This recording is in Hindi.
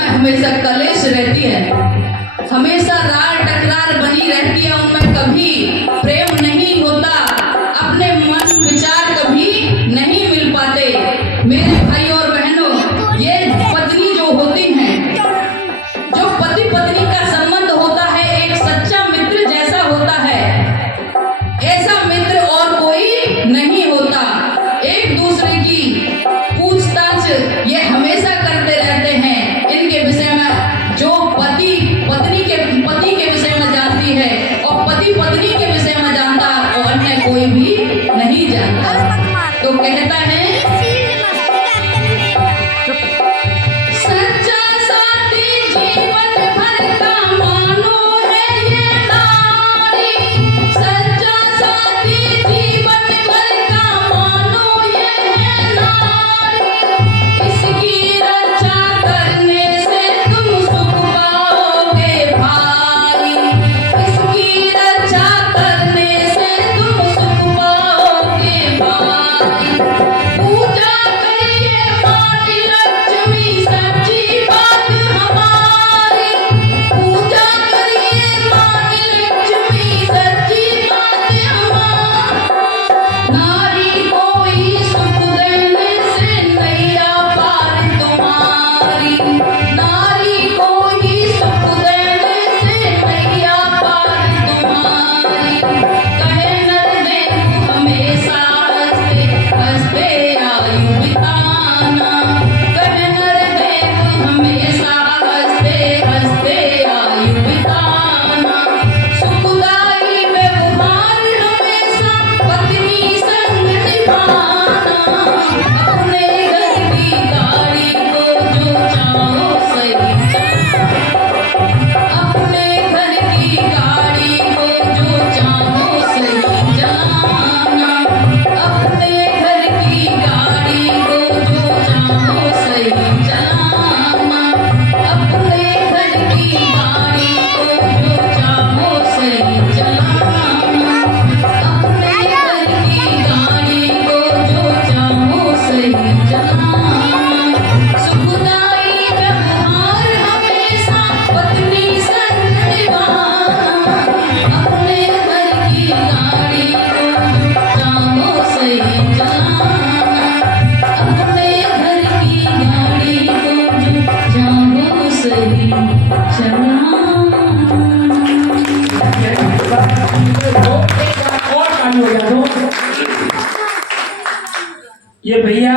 में हमेशा कलेश रहती है, हमेशा रार टकरार बनी रहती है, उनमें कभी प्रेम नहीं होता, अपने मन विचार कभी नहीं मिल पाते। मेरे भाई और बहनों, ये पत्नी जो होती हैं, जो पति पत्नी का संबंध होता है, एक सच्चा मित्र जैसा होता है, ऐसा मित्र और कोई नहीं होता। एक दूसरे की पूछताछ ये हमेशा करते रहते हैं। इनके विषय में जो पति के विषय में जानती है और पति पत्नी के विषय में जानता और अन्य कोई भी नहीं जानता। तो कहता है सच्चा साथी जीवन भर का मानो है ये नारी, सच्चा साथी जीवन भर का मानो ये है नारी, इसकी रक्षा करने से तुम सुख पाओगे भाई, इसकी रक्षा करने से तुम सुख पाओगे भाई। पूजा करिए माटी लक्ष्मी सच्ची बात हमारी, पूजा करिए माटी लक्ष्मी सच्ची बात हमारी। नारी को ही सुख देने से नैया पार तुम्हारी, नारी को ही सुख देने से नैया पार तुम्हारी। कहे नरदेव हमेशा हंसते हंसते आयु बिताना, कहे नरदेव हमेशा हंसते हंसते आयु बिताना। सुखदाई व्यवहार हमेशा पत्नी संग निभाना, अपने घर की गाड़ी को जो चाहो सही चलाना, अपने घर की गाड़ी को जो चाहो सही चलाना, अपने घर की गाड़ी को जो चाहो सही चलाना, अपने घर की गाड़ी को जो चाहो सही चलाना, अपने घर की गाड़ी को जो चाहो सही चलाना। सुखदाई व्यवहार हमेशा पत्नी संग निभाना, अपने घर की गाड़ी को जो चाहो सही चलाना, अपने घर की गाड़ी को जो चाहो सही चलाना। और चालू हो गया तो ये भैया